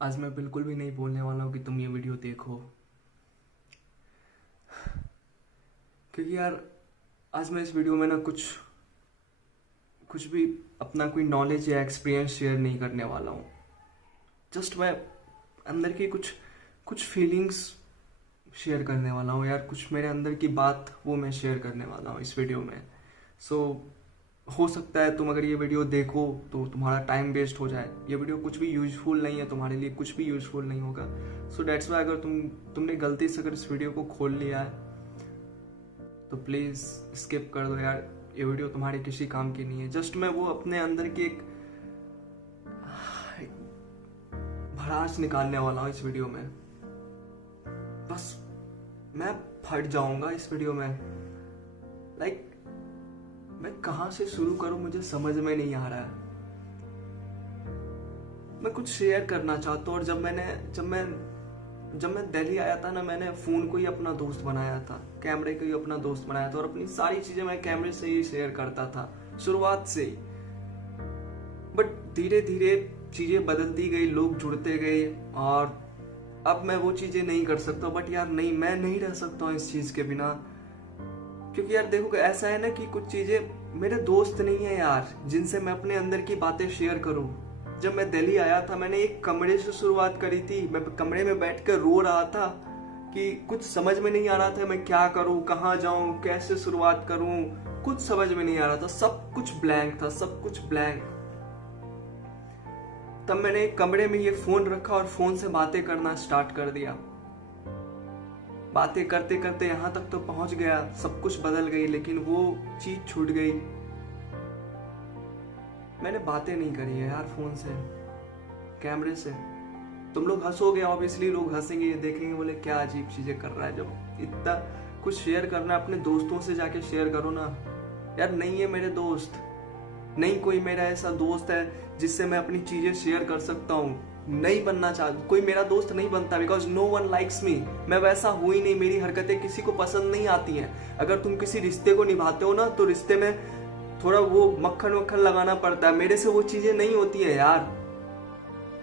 आज मैं बिल्कुल भी नहीं बोलने वाला हूँ कि तुम ये वीडियो देखो, क्योंकि यार आज मैं इस वीडियो में ना कुछ कुछ भी अपना कोई नॉलेज या एक्सपीरियंस शेयर नहीं करने वाला हूँ। जस्ट मैं अंदर की कुछ कुछ फीलिंग्स शेयर करने वाला हूँ यार। कुछ मेरे अंदर की बात वो मैं शेयर करने वाला हूँ इस वीडियो में। सो हो सकता है तुम अगर ये वीडियो देखो तो तुम्हारा टाइम वेस्ट हो जाए। ये वीडियो कुछ भी यूजफुल नहीं है, तुम्हारे लिए कुछ भी यूजफुल नहीं होगा। सो डेट्स वाई अगर तुमने गलती से अगर इस वीडियो को खोल लिया है तो प्लीज़ स्किप कर दो यार। ये वीडियो तुम्हारे किसी काम की नहीं है। जस्ट मैं वो अपने अंदर की एक भड़ास निकालने वाला हूँ इस वीडियो में। बस मैं फट जाऊंगा इस वीडियो में। लाइक मैं कहाँ से शुरू करूं मुझे समझ में नहीं आ रहा है। मैं कुछ शेयर करना चाहता हूँ। और जब मैं दिल्ली आया था ना, मैंने फोन को ही अपना दोस्त बनाया था, कैमरे को ही अपना दोस्त बनाया था और अपनी सारी चीजें मैं कैमरे से ही शेयर करता था शुरुआत से ही। बट धीरे धीरे चीजें बदलती गई, लोग जुड़ते गए और अब मैं वो चीजें नहीं कर सकता। बट यार नहीं, मैं नहीं रह सकता हूँ इस चीज के बिना। क्योंकि यार देखो ऐसा है ना कि कुछ चीजें मेरे दोस्त नहीं है यार जिनसे मैं अपने अंदर की बातें शेयर करूं। जब मैं दिल्ली आया था मैंने एक कमरे से शुरुआत करी थी। मैं कमरे में बैठकर रो रहा था कि कुछ समझ में नहीं आ रहा था मैं क्या करूं, कहाँ जाऊं, कैसे शुरुआत करूं, कुछ समझ में नहीं आ रहा था। सब कुछ ब्लैंक था, सब कुछ ब्लैंक। तब मैंने एक कमरे में ये फोन रखा और फोन से बातें करना स्टार्ट कर दिया। बातें करते करते यहां तक तो पहुंच गया, सब कुछ बदल गई, लेकिन वो चीज छूट गई। मैंने बातें नहीं करी है यार फोन से, कैमरे से। तुम लोग हंसोगे, ऑब्वियसली लोग हंसेंगे, ये देखेंगे, बोले क्या अजीब चीजें कर रहा है। जब इतना कुछ शेयर करना अपने दोस्तों से जाके शेयर करो ना यार। नहीं है मेरे दोस्त, नहीं कोई मेरा ऐसा दोस्त है जिससे मैं अपनी चीजें शेयर कर सकता हूँ। नहीं बनना चाहता, कोई मेरा दोस्त नहीं बनता, because no one likes me. मैं वैसा हूं ही नहीं, मेरी हरकतें किसी को पसंद नहीं आती हैं। अगर तुम किसी रिश्ते को निभाते हो ना तो रिश्ते में थोड़ा वो मक्खन वक्खन लगाना पड़ता है। मेरे से वो चीजें नहीं होती है यार।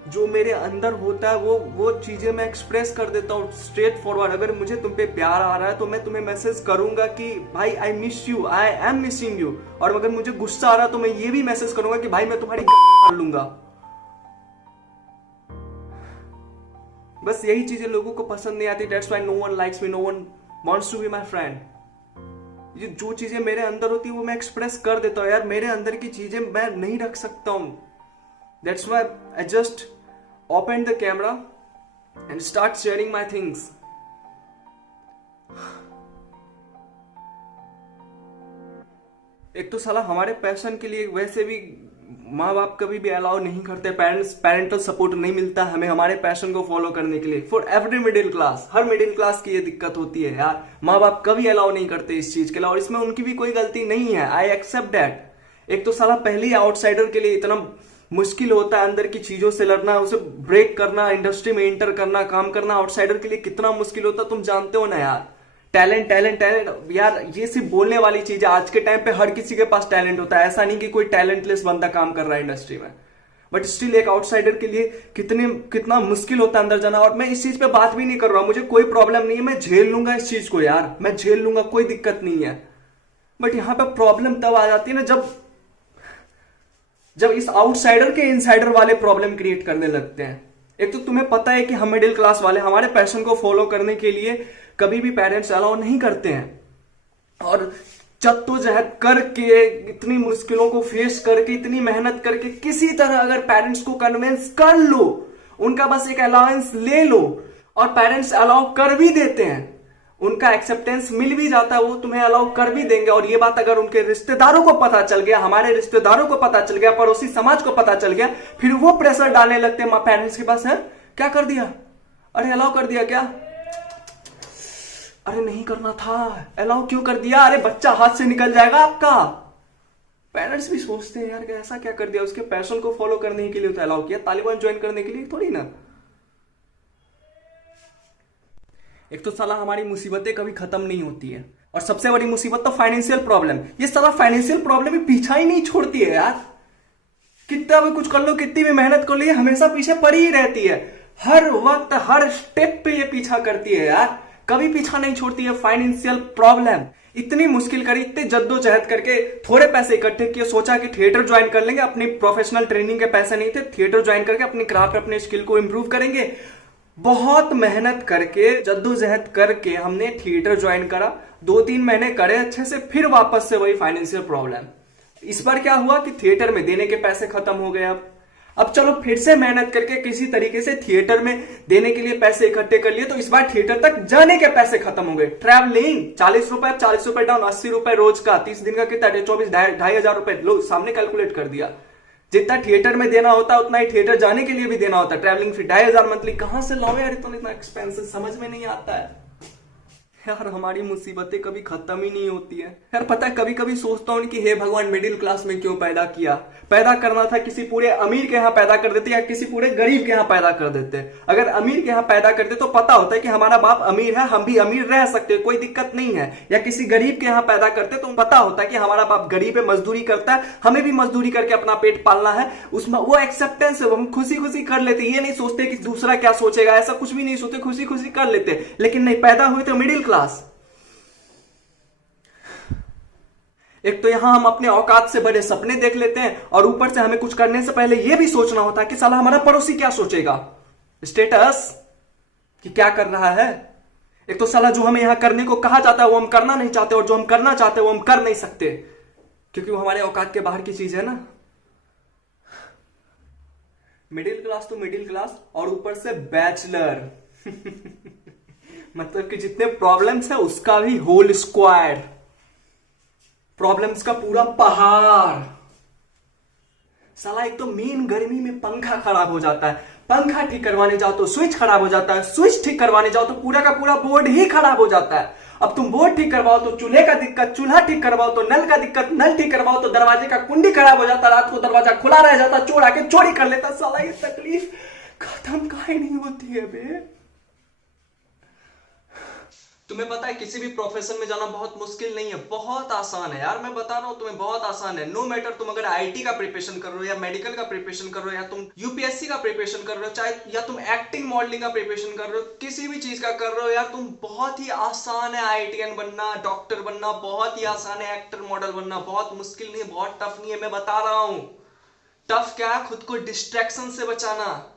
जो मेरे अंदर होता है वो चीजें मैं एक्सप्रेस कर देता हूँ स्ट्रेट फॉरवर्ड। अगर मुझे तुम पे प्यार आ रहा है तो मैं तुम्हें मैसेज करूंगा कि भाई I miss you, I am missing you. और अगर मुझे गुस्सा आ रहा है तो मैं ये भी मैसेज करूंगा कि भाई मैं तुम्हारी मार लूंगा। बस यही चीजें लोगों को पसंद नहीं आती। That's why no one likes me, no one wants to be my friend. ये जो चीजें मेरे अंदर होती है वो मैं एक्सप्रेस कर देता हूँ यार। मेरे अंदर की चीजें मैं नहीं रख सकता हूँ। That's why I just open the camera and start sharing my things. एक तो साला हमारे पैशन के लिए वैसे भी माँ बाप कभी भी अलाउ नहीं करते, पेरेंटल सपोर्ट नहीं मिलता हमें हमारे पैशन को फॉलो करने के लिए। For every middle class, her middle class की ये दिक्कत होती है यार। माँ बाप कभी अलाउ नहीं करते इस चीज के लिए, और इसमें उनकी भी कोई गलती नहीं है। I accept that. एक तो साला पहले ही आउटसाइडर के लिए इतना मुश्किल होता है अंदर की चीजों से लड़ना, उसे ब्रेक करना, इंडस्ट्री में एंटर करना, काम करना। आउटसाइडर के लिए कितना मुश्किल होता है तुम जानते हो ना यार। टैलेंट टैलेंट टैलेंट यार, ये सिर्फ बोलने वाली चीज है। आज के टाइम पे हर किसी के पास टैलेंट होता है। ऐसा नहीं कि कोई टैलेंटलेस बंदा काम कर रहा है इंडस्ट्री में। बट स्टिल एक आउटसाइडर के लिए कितना मुश्किल होता है अंदर जाना। और मैं इस चीज पे बात भी नहीं कर रहा हूं, मुझे कोई प्रॉब्लम नहीं है, मैं झेल लूंगा इस चीज को यार, मैं झेल लूंगा, कोई दिक्कत नहीं है। बट यहां पे प्रॉब्लम तब आ जाती है ना जब इस आउटसाइडर के इनसाइडर वाले प्रॉब्लम क्रिएट करने लगते हैं। एक तो तुम्हें पता है कि हम मिडिल क्लास वाले हमारे पैशन को फॉलो करने के लिए कभी भी पेरेंट्स अलाउ नहीं करते हैं। और जद्दोजहद करके, इतनी मुश्किलों को फेस करके, इतनी मेहनत करके किसी तरह अगर पेरेंट्स को कन्विंस कर लो, उनका बस एक अलाउंस ले लो, और पेरेंट्स अलाउ कर भी देते हैं, उनका एक्सेप्टेंस मिल भी जाता है, वो तुम्हें अलाउ कर भी देंगे। और ये बात अगर उनके रिश्तेदारों को पता चल गया, हमारे रिश्तेदारों को पता चल गया, पड़ोसी समाज को पता चल गया, फिर वो प्रेशर डालने लगते हैं पेरेंट्स के पास। है क्या कर दिया, अरे अलाउ कर दिया क्या, अरे नहीं करना था, अलाउ क्यों कर दिया, अरे बच्चा हाथ से निकल जाएगा आपका। पेरेंट्स भी सोचते हैं यार कि ऐसा क्या कर दिया, उसके पैशन को फॉलो करने के लिए तो अलाउ किया, तालिबान ज्वाइन करने के लिए थोड़ी ना। एक तो साला हमारी मुसीबतें कभी खत्म नहीं होती है, और सबसे बड़ी मुसीबत तो फाइनेंशियल प्रॉब्लम। ये साला फाइनेंशियल प्रॉब्लम भी पीछा ही नहीं छोड़ती है यार। कितना भी कुछ कर लो, कितनी भी मेहनत कर लो, ये हमेशा पीछे पड़ी ही रहती है। हर वक्त हर स्टेप पे ये पीछा करती है यार, कभी पीछा नहीं छोड़ती है। फाइनेंशियल प्रॉब्लम इतनी मुश्किल करी, इतने जद्दोजहद करके थोड़े पैसे इकट्ठे किए, सोचा कि थिएटर ज्वाइन कर लेंगे। अपनी प्रोफेशनल ट्रेनिंग के पैसे नहीं थे, थिएटर ज्वाइन करके अपनी क्राफ्ट अपने स्किल को इंप्रूव करेंगे। बहुत मेहनत करके जद्दोजहद करके हमने थिएटर ज्वाइन करा, 2-3 महीने करे अच्छे से, फिर वापस से वही फाइनेंशियल प्रॉब्लम। इस बार क्या हुआ कि थिएटर में देने के पैसे खत्म हो गए। अब चलो फिर से मेहनत करके किसी तरीके से थिएटर में देने के लिए पैसे इकट्ठे कर लिए, तो इस बार थिएटर तक जाने के पैसे खत्म हो गए। ट्रैवलिंग 40 रुपए, 40 रुपए डाउन, 80 रुपए रोज का, 30 दिन का कितना, 24, 2,500 रुपए लो सामने कैलकुलेट कर दिया। जितना थिएटर में देना होता है उतना ही थिएटर जाने के लिए भी देना होता है। ट्रैवलिंग फी 2,500 मंथली, कहां से लाओ यार इतना एक्सपेंसिव, समझ में नहीं आता है यार। हमारी मुसीबतें कभी खत्म ही नहीं होती है यार। पता है कभी कभी सोचता हूं कि हे भगवान, मिडिल क्लास में क्यों पैदा किया। पैदा करना था किसी पूरे अमीर के यहाँ पैदा कर देते या किसी पूरे गरीब के यहाँ पैदा कर देते। अगर अमीर के यहाँ पैदा करते तो पता होता है कि हमारा बाप अमीर है, हम भी अमीर रह सकते, कोई दिक्कत नहीं है। या किसी गरीब के यहाँ पैदा करते तो पता होता है कि हमारा बाप गरीब है, मजदूरी करता है, हमें भी मजदूरी करके अपना पेट पालना है। उसमें वो एक्सेप्टेंस है, हम खुशी खुशी कर लेते। ये नहीं सोचते कि दूसरा क्या सोचेगा, ऐसा कुछ भी नहीं सोचते, खुशी खुशी कर लेते। लेकिन नहीं, पैदा हुए तो मिडिल क्लास। एक तो यहां हम अपने औकात से बड़े सपने देख लेते हैं, और ऊपर से हमें कुछ करने से पहले यह भी सोचना होता है कि साला हमारा पड़ोसी क्या सोचेगा, स्टेटस कि क्या कर रहा है। एक तो साला जो हमें यहां करने को कहा जाता है वो हम करना नहीं चाहते, और जो हम करना चाहते हैं वो हम कर नहीं सकते, क्योंकि वो हमारे औकात के बाहर की चीज है ना। मिडिल क्लास तो मिडिल क्लास, और ऊपर से बैचलर मतलब कि जितने प्रॉब्लम्स है उसका भी होल स्क्वाड, प्रॉब्लम्स का पूरा पहाड़। साला एक तो मेन गर्मी में पंखा खराब हो जाता है, पंखा ठीक करवाने जाओ तो स्विच खराब हो जाता है, स्विच ठीक करवाने जाओ तो पूरा का पूरा बोर्ड ही खराब हो जाता है। अब तुम बोर्ड ठीक करवाओ तो चूल्हे का दिक्कत, चूल्हा ठीक करवाओ तो नल का दिक्कत, नल ठीक करवाओ तो दरवाजे का कुंडी खराब हो जाता, रात को दरवाजा खुला रह जाता, चोर आके चोरी कर लेता। साला ये तकलीफ खत्म काहे नहीं होती है बे। तुम्हें पता है किसी भी प्रोफेशन में जाना बहुत मुश्किल नहीं है, बहुत आसान है यार। मैं बता रहा हूं तुम्हें, बहुत आसान है। नो मैटर तुम अगर आईटी का प्रिपरेशन कर रहे हो, या मेडिकल का प्रिपरेशन कर रहे हो, या तुम यूपीएससी का प्रिपरेशन कर रहे हो, चाहे या तुम एक्टिंग मॉडलिंग का प्रिपरेशन कर रहे हो, किसी भी चीज का कर रहे हो यार तुम, बहुत ही आसान है। आईटीएन बनना, डॉक्टर बनना बहुत ही आसान है, एक्टर मॉडल बनना बहुत मुश्किल नहीं है, बहुत टफ नहीं है। मैं बता रहा हूं टफ क्या है, खुद को डिस्ट्रैक्शन से बचाना।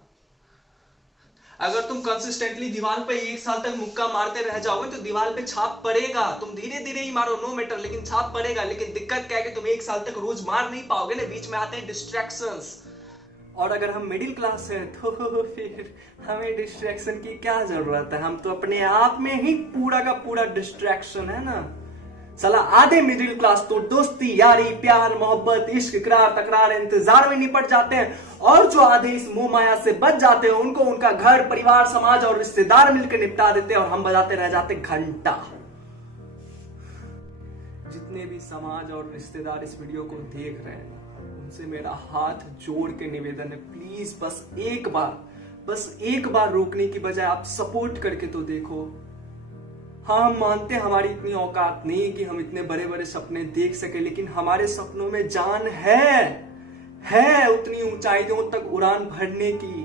अगर तुम कंसिस्टेंटली दीवार पे 1 साल तक मुक्का मारते रह जाओगे तो दीवार पे छाप पड़ेगा। तुम धीरे धीरे ही मारो, नो मैटर, लेकिन छाप पड़ेगा। लेकिन दिक्कत क्या है कि तुम 1 साल तक रोज मार नहीं पाओगे ना, बीच में आते हैं डिस्ट्रैक्शंस। और अगर हम मिडिल क्लास हैं तो फिर हमें डिस्ट्रैक्शन की क्या जरूरत है, हम तो अपने आप में ही पूरा का पूरा डिस्ट्रैक्शन है ना। साला आधे मिडिल क्लास तो दोस्ती, यारी, प्यार, मोहब्बत, इश्क, इकरार, तकरार, इंतजार में निपट जाते हैं, और जो आधे इस मोह माया से बच जाते हैं उनको उनका घर, परिवार, समाज और रिश्तेदार मिलकर निपटा देते हैं, और हम बजाते रह जाते घंटा। जितने भी समाज और रिश्तेदार इस वीडियो को देख रहे हैं उनसे मेरा हाथ जोड़ के निवेदन है, प्लीज बस एक बार रोकने की बजाय आप सपोर्ट करके तो देखो। हाँ, हम मानते हैं हमारी इतनी औकात नहीं है कि हम इतने बड़े बड़े सपने देख सके, लेकिन हमारे सपनों में जान है उतनी ऊंचाइयों तक उड़ान भरने की।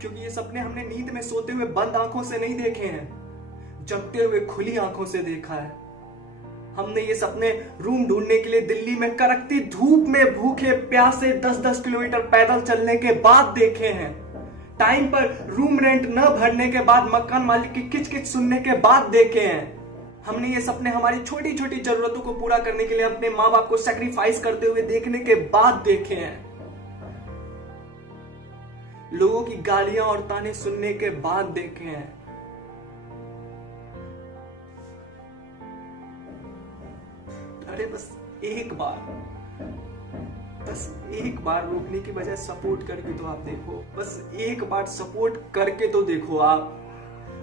क्योंकि ये सपने हमने नींद में सोते हुए बंद आंखों से नहीं देखे हैं, जगते हुए खुली आंखों से देखा है। हमने ये सपने रूम ढूंढने के लिए दिल्ली में कड़कती धूप में भूखे प्यासे 10-10 किलोमीटर पैदल चलने के बाद देखे हैं। टाइम पर रूम रेंट न भरने के बाद, मकान मालिक की किच-किच सुनने के बाद देखे हैं। हमने ये सपने हमारी छोटी छोटी जरूरतों को पूरा करने के लिए अपने माँ बाप को सैक्रिफाइस करते हुए देखने के बाद देखे हैं। लोगों की गालियां और ताने सुनने के बाद देखे हैं। अरे बस एक बार रोकने की बजाय सपोर्ट करके तो आप देखो, बस एक बार सपोर्ट करके तो देखो आप।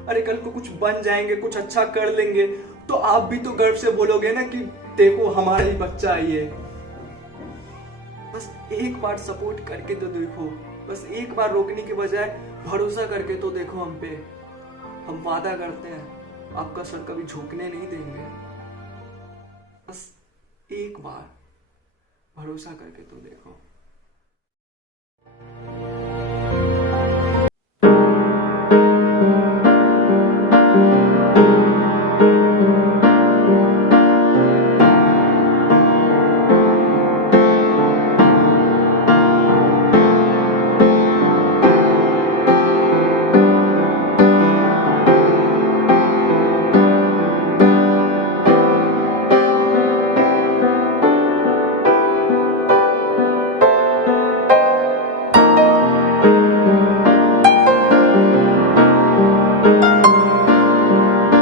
अरे कल को कुछ बन जाएंगे, कुछ अच्छा कर लेंगे तो आप भी तो गर्व से बोलोगे ना कि देखो हमारा ही बच्चा है ये। बस एक बार सपोर्ट करके तो देखो, बस एक बार रोकने की बजाय भरोसा करके तो देखो हम पे। हम वादा करते हैं आपका सर कभी झुकने नहीं देंगे। बस एक बार भरोसा करके तो देखो।